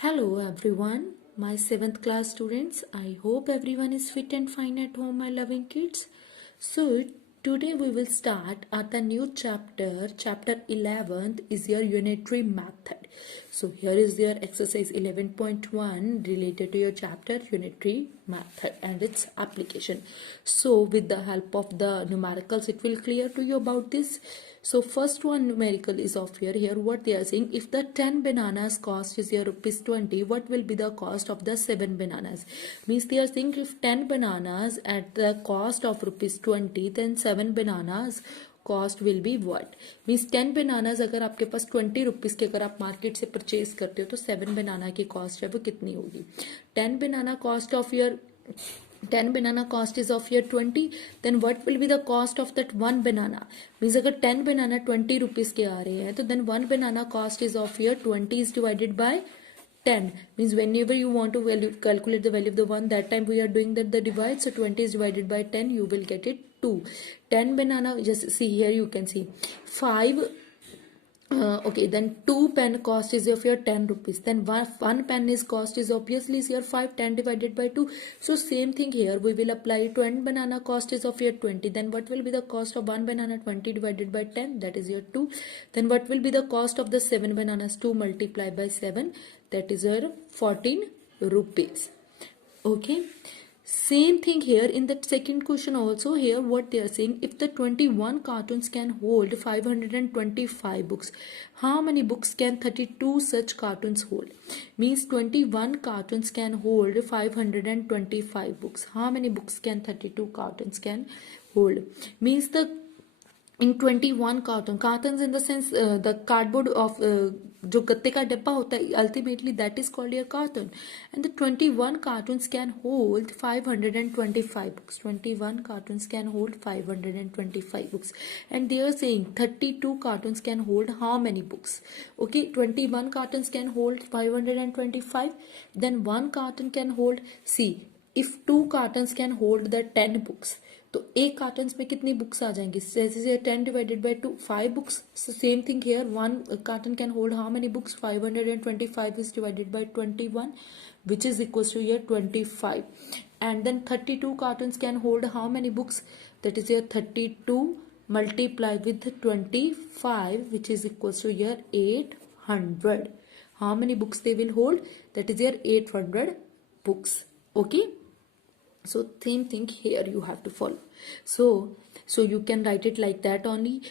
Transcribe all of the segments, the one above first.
Hello everyone, my 7th class students. I hope everyone is fit and fine at home, my loving kids. So, today we will start at the new chapter. Chapter 11th is your unitary method. So, here is your exercise 11.1 related to your chapter unitary method and its application. So, with the help of the numericals, it will clear to you about this. So first one numerical is of here what they are saying, if the 10 bananas cost is your rupees 20, what will be the cost of the 7 bananas? Means they are saying if 10 bananas at the cost of rupees 20, then 7 bananas cost will be what means 10 bananas अगर आपके पास 20 rupees के अगर आप market से purchase करते हो तो 7 बनाना की कॉस्ट है वो कितनी होगी 10 banana cost of your 10 banana cost is of your 20, then what will be the cost of that one banana? Means अगर 10 banana 20 rupees के आ रहे हैं तो then one banana cost is of your 20 is divided by 10. Means whenever you want to calculate the value of the one, that time we are doing that the divide. So 20 is divided by 10, you will get it 2. 10 banana, just see here you can see 5. Okay, then 2 pen cost is of your 10 rupees, then one pen is cost is obviously is your 5, 10 divided by 2. So same thing here we will apply 20 banana cost is of your 20, then what will be the cost of one banana? 20 divided by 10, that is your 2. Then what will be the cost of the 7 bananas? 2 multiplied by 7, that is your 14 rupees. Okay, same thing here in the second question also. Here what they are saying, if the 21 cartoons can hold 525 books, how many books can 32 such cartoons hold? Means 21 cartoons can hold 525 books. How many books can 32 cartoons can hold? Means the in 21 cartons in the sense the cardboard of जो गत्ते का डब्बा होता है ultimately that is called your carton, and the 21 cartons can hold 525 books. 21 cartons can hold 525 books, and they are saying 32 cartons can hold how many books? Okay, 21 cartons can hold 525, then one carton can hold, see if 2 cartons can hold the 10 books, तो एक carton में कितनी books आ जाएंगी? जैसे 10 divided by 2 5 books. Same thing here one carton can hold how many books? 525 is divided by 21 which is equals to your 25, and then 32 cartons can hold how many books? That is your 32 multiplied with 25 which is equals to your 800. How many books they will hold? That is your 800 books. Okay, so same thing here you have to follow. So you can write it like that only.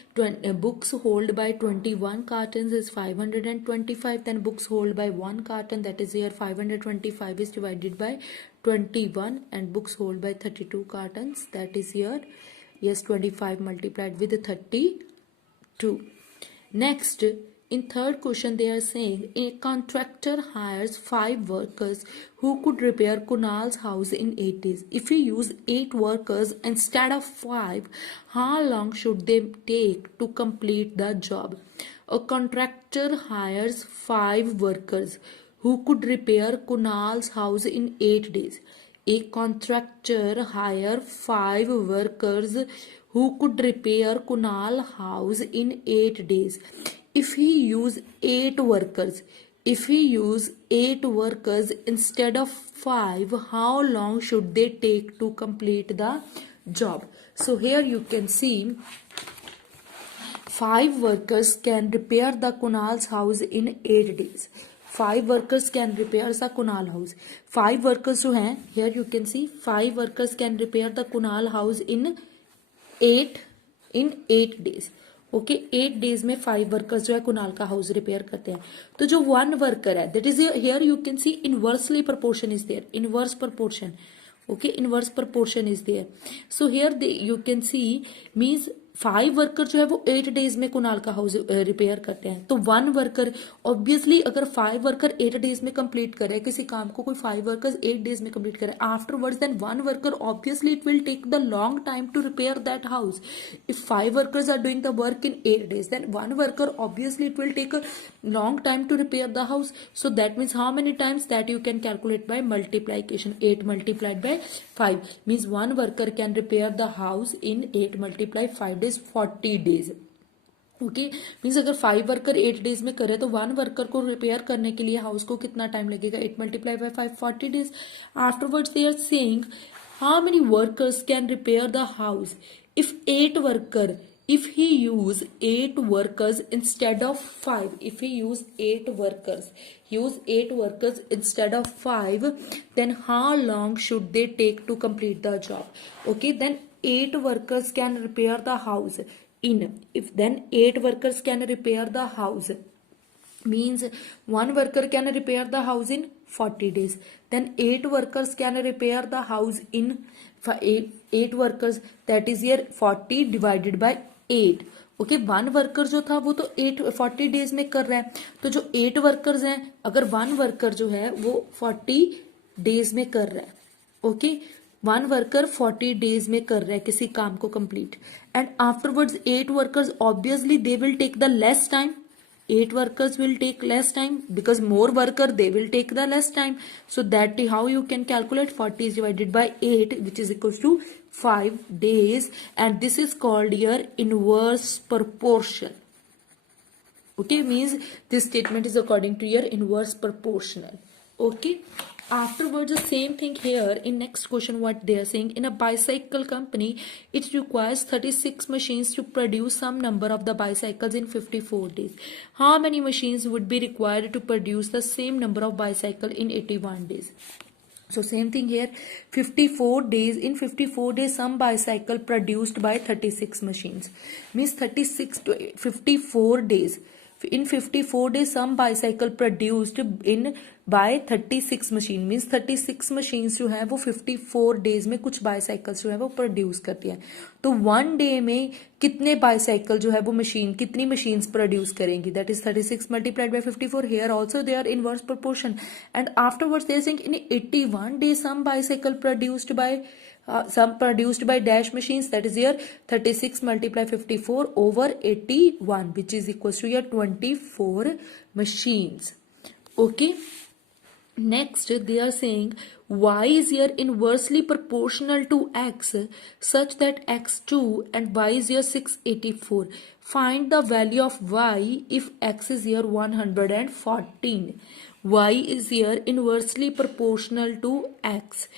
Books hold by 21 cartons is 525, then books hold by one carton, that is here 525 is divided by 21, and books hold by 32 cartons, that is here yes 25 multiplied with 32. Next, in third question they are saying a contractor hires 5 workers who could repair Kunal's house in 8 days. If he use 8 workers instead of 5, how long should they take to complete the job? A contractor hires 5 workers who could repair Kunal's house in 8 days. A contractor hire 5 workers who could repair Kunal house in 8 days. If he use 8 workers, instead of 5, how long should they take to complete the job? So here you can see 5 workers can repair the Kunal's house in 8 days. 5 workers can repair the Kunal house. 5 workers जो हैं, here you can see 5 workers can repair the Kunal house in 8 days. Okay 8 days में 5 workers जो है कुणाल का house repair करते हैं. तो जो 1 वर्कर है that is here you can see inversely proportion is there, inverse proportion. Okay, inverse proportion is there. So here you can see means 5 worker जो है वो 8 डेज में कुणाल का हाउस रिपेयर करते हैं. तो 1 वर्कर ऑब्वियसली अगर 5 वर्कर 8 डेज में कंप्लीट करे किसी काम को, कोई 5 वर्कर्स 8 डेज में कंप्लीट करे afterwards, then 1 worker obviously it will take the long time to repair that house. If 5 workers are doing the work in 8 days, then 1 worker obviously it will take a long time to repair the house. So that means how many times? That you can calculate by multiplication. 8 multiplied by 5 means 1 worker can repair the house in 8 multiplied 5 days, 40 days. Okay means अगर 5 worker 8 days में करे तो 1 worker को repair करने के लिए house को कितना टाइम लगेगा, 8 multiply by 5 40 days. Afterwards they are saying how many workers can repair the house if 8 worker, if he use 8 workers instead of 5, if he use 8 workers instead of 5, then how long should they take to complete the job? Okay, then 8 workers can repair the house in, if then 8 workers can repair the house means 1 worker can repair the house in 40 days, then 8 workers can repair the house in 8 workers, that is here 40 divided by 8. Okay 1 worker जो था वो तो 40 days में कर रहा है, तो जो 8 वर्कर्स हैं, अगर 1 वर्कर जो है वो 40 डेज में कर रहा है, ओके 1 वर्कर 40 डेज में कर रहा है किसी काम को complete, and afterwards 8 workers obviously they will take the less time, 8 workers will take less time because more worker they will take the less time. So that how you can calculate 40 is divided by 8 which is equals to 5 days, and this is called your inverse proportion. Okay, means this statement is according to your inverse proportional. Okay, afterwards the same thing here in next question. What they are saying, in a bicycle company it requires 36 machines to produce some number of the bicycles in 54 days. How many machines would be required to produce the same number of bicycle in 81 days? So same thing here, 54 days, in 54 days some bicycle produced by 36 machines, means 36 to 54 days, in 54 days some bicycle produced in by 36 machine, means 36 machines जो है वो 54 days में कुछ bicycles जो है वो produce करती है, तो 1 day में कितने bicycle जो है वो machine कितनी machines produce करेंगी, that is 36 multiplied by 54. Here also they are inverse proportion, and afterwards they are saying in 81 days some bicycle produced by some produced by dash machines, that is here 36 multiply 54 over 81 which is equals to your 24 machines. Okay, next they are saying y is here inversely proportional to x such that x2 and y is here 684. Find the value of y if x is here 114. Y is here inversely proportional to x.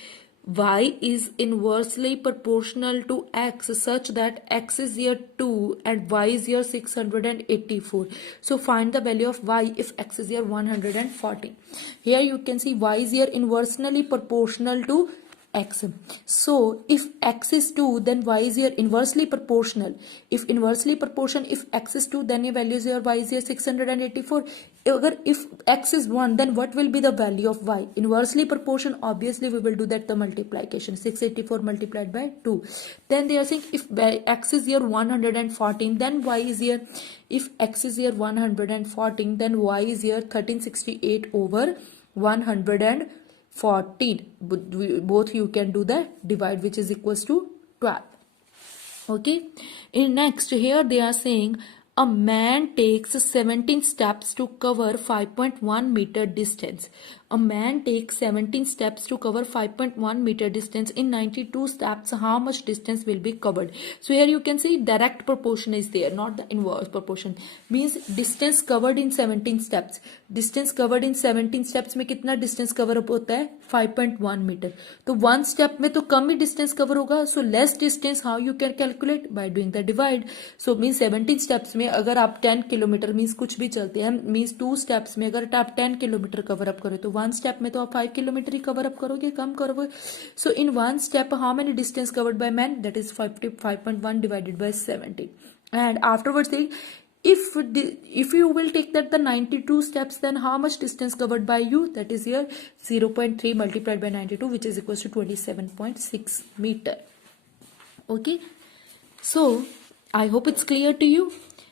Y is inversely proportional to x such that x is here 2 and y is here 684. So find the value of y if x is here 140. Here you can see y is here inversely proportional to x. So if x is 2 then y is here inversely proportional. If inversely proportion, if x is 2 then your value is here y is here 684. If x is 1 then what will be the value of y? Inversely proportion, obviously we will do that the multiplication, 684 multiplied by 2. Then they are saying if x is here 114 then y is here, if x is here 114 then y is here 1368 over 114. Both you can do the divide which is equals to 12. Okay, in next here they are saying a man takes 17 steps to cover 5.1 meter distance. A man takes 17 steps to cover 5.1 meter distance. In 92 steps, how much distance will be covered? So here you can see direct proportion is there, not the inverse proportion. Means distance covered in 17 steps. Distance covered in 17 steps में कितना distance cover up होता है? 5.1 meter. तो 1 step में तो कम ही distance cover होगा. So less distance how you can calculate? By doing the divide. So means 17 steps में अगर आप 10 किलोमीटर मीन्स कुछ भी चलते हैं, मीन्स 2 स्टेप्स में अगर आप 10 किलोमीटर कवर अप करो तो 1 स्टेप में तो आप 5 किलोमीटर ही कवर अप करोगे, कम करोगे. सो इन 1 step how many distance covered by man? That is 5.1 divided by 70. And afterwards if you will take that the 92 steps, then how much distance covered by you? That is here 0.3 multiplied by 92 which is equals to 27.6 meter. Okay, so I hope it's clear to you.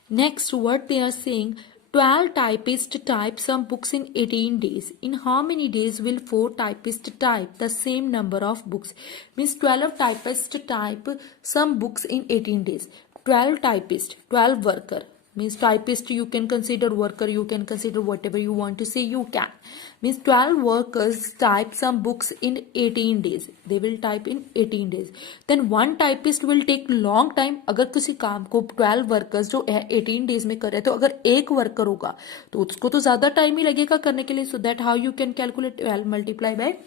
Next, what they are saying, 12 typists type some books in 18 days. In how many days will 4 typists type the same number of books? Means 12 typists type some books in 18 days. 12 typists, 12 worker. means typist you can consider, worker you can consider, whatever you want to say you can. Means 12 workers type some books in 18 days. They will type in 18 days. Then one typist will take long time. अगर किसी काम को 12 workers जो 18 days में कर रहे हैं, तो अगर एक वर्कर होगा तो उसको तो ज्यादा टाइम ही लगेगा करने के लिए. So that how you can calculate 12 multiply by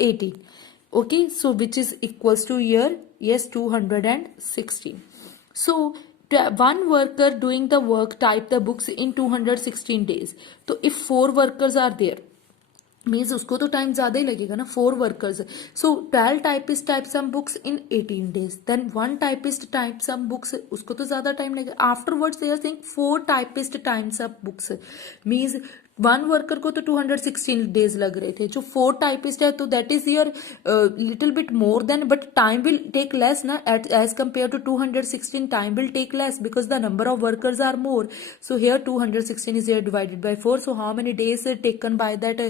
18. Okay, so which is equals to here, yes, 216. So one worker doing the work type the books in 216 days. So if 4 workers are there, means उसको तो time ज्यादा ही लगेगा ना, 4 workers. So 12 typist type some books in 18 days. Then 1 typist type some books, उसको तो ज्यादा time लगेगा. Afterwards they are saying 4 typist time some books. Means 1 worker को तो 216 डेज लग रहे थे. जो 4 टाइपिस्ट है तो that is your little bit more than, but time will take less ना as compare to 216. Time will take less because the number of workers are more. So here 216 is here divided by 4. So how many days taken by that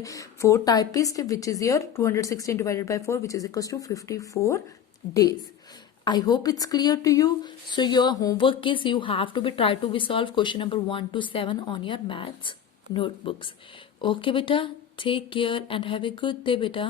4 typist, which is here 216 divided by 4, which is equals to 54 days. I hope it's clear to you. So your homework is you have to be try to be solve question number 1 to 7 on your maths notebooks. Okay beta, take care and have a good day beta.